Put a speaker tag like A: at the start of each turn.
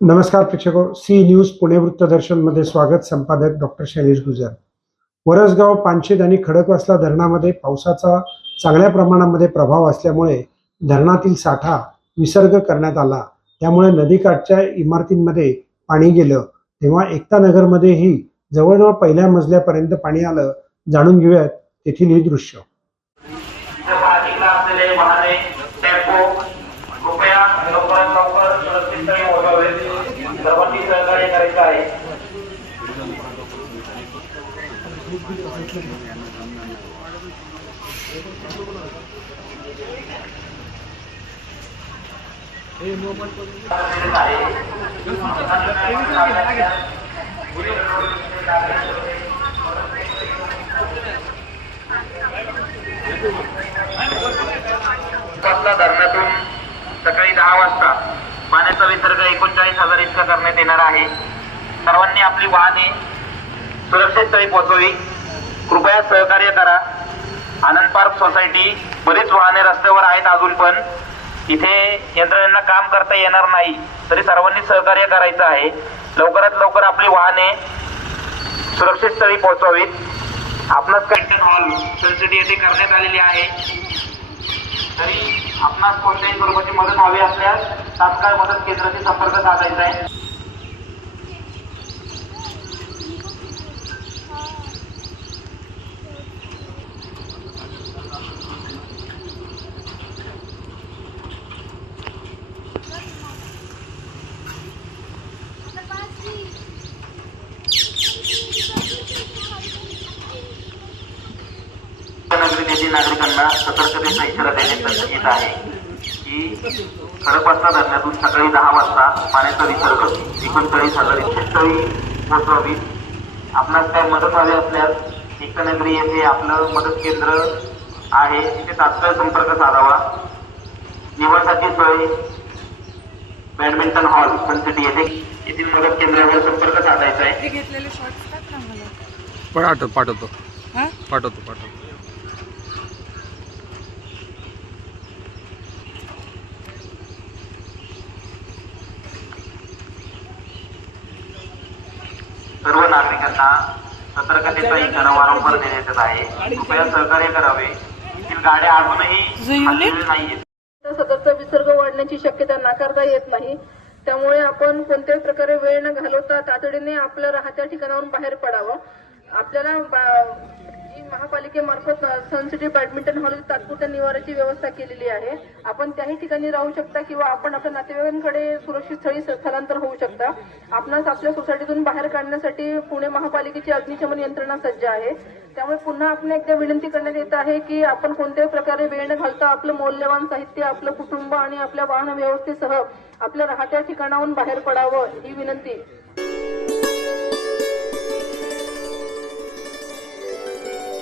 A: नमस्कार प्रेक्षको C news Pune वृत्तदर्शनमध्ये स्वागत संपादक डॉक्टर शैलेश गुजर. वरसगाव पानशेत आणि खडकवासला धरणामध्ये पावसाचा चांगल्या प्रमाणामध्ये प्रभाव असल्यामुळे धरणातील साठा विसर्ग करण्यात आला. त्यामुळे नदीकाठच्या इमारतींमध्ये पाणी गेलं. तेव्हा एकता नगरमध्येही जवळजवळ पहिल्या मजल्यापर्यंत पाणी आलं. जाणून घेऊयात तेथील ही दृश्य
B: पाठीला असलेले वाहने टेम्पो कृपया लवकरात लवकर सुरक्षित स्थळी पोहोचावे सर्वांनी सहकार्य करायचं आहे कसला धरणातून सकाळी दहा वाजता पाण्याचा विसर्ग एकोणचाळीस हजार इतका करण्यात येणार आहे. सर्वांनी आपली वाहने सुरक्षित स्थळी पोहोचवी कृपया सहकार्य करा. आनंद पार्क सोसायटी बरीच वाहने रस्त्यावर आहेत अजून पण. इथे यंत्रणांना काम करता येणार नाही तरी सर्वांनी सहकार्य करायचं आहे. लवकरात लवकर आपली वाहने सुरक्षित स्थळी पोहोचवीत. आपणास कंटेन हॉल सनसिटी येथे करण्यात आलेली आहे. तरी आपणास कोणत्याही स्वरूपाची मदत हवी असल्यास तात्काळ मदत केंद्राशी संपर्क साधायचा आहे. येथील नागरिकांना सतर्कतेचा इशारा देण्यात येत आहे. की खडकवासला धरणातून सकाळी दहा वाजता पाण्याचा विसर्ग एकोणचाळीस हजार इतके स्थळी पोहोचवावी आपणास काय मदत हवी असल्यास एकनगरी येथे आपलं मदत केंद्र आहे. तिथे तात्काळ संपर्क साधावा. निवडसाठी स्थळे बॅडमिंटन हॉल सनसिटी येथे येथील मदत केंद्रावर संपर्क साधायचा आहे.
C: पाठवतो पाठवतो.
D: हा?
C: पाठवतो पाठवतो.
B: सर्व नागरिकांना सतर्कतेचा इशारा वारंवार देण्यात येत आहे. कृपया सहकार्य करावे. येथील गाड्या अजूनही नाहीयेत.
E: सततचा विसर्ग वाढण्याची शक्यता नाकारता येत नाही. त्यामुळे आपण कोणत्याही प्रकारे वेळ न घालवता तातडीने आपल्या राहत्या ठिकाणावरून बाहेर पडावं. आपल्याला महापालिकेमार्फत सनसिटी बॅडमिंटन हॉल तात्पुरत्या निवाराची व्यवस्था केलेली आहे. आपण त्याही ठिकाणी राहू शकता किंवा आपण आपल्या नातेवाईकांकडे सुरक्षित स्थळी स्थलांतर होऊ शकता. आपणास आपल्या सोसायटीतून बाहेर काढण्यासाठी पुणे महापालिकेची अग्निशमन यंत्रणा सज्ज आहे. त्यामुळे पुन्हा आपण एकदा विनंती करण्यात येत आहे की आपण कोणत्याही प्रकारे वेळ न घालता आपलं मौल्यवान साहित्य आपलं कुटुंब आणि आपल्या वाहन व्यवस्थेसह आपल्या राहत्या ठिकाणाहून बाहेर पडावं ही विनंती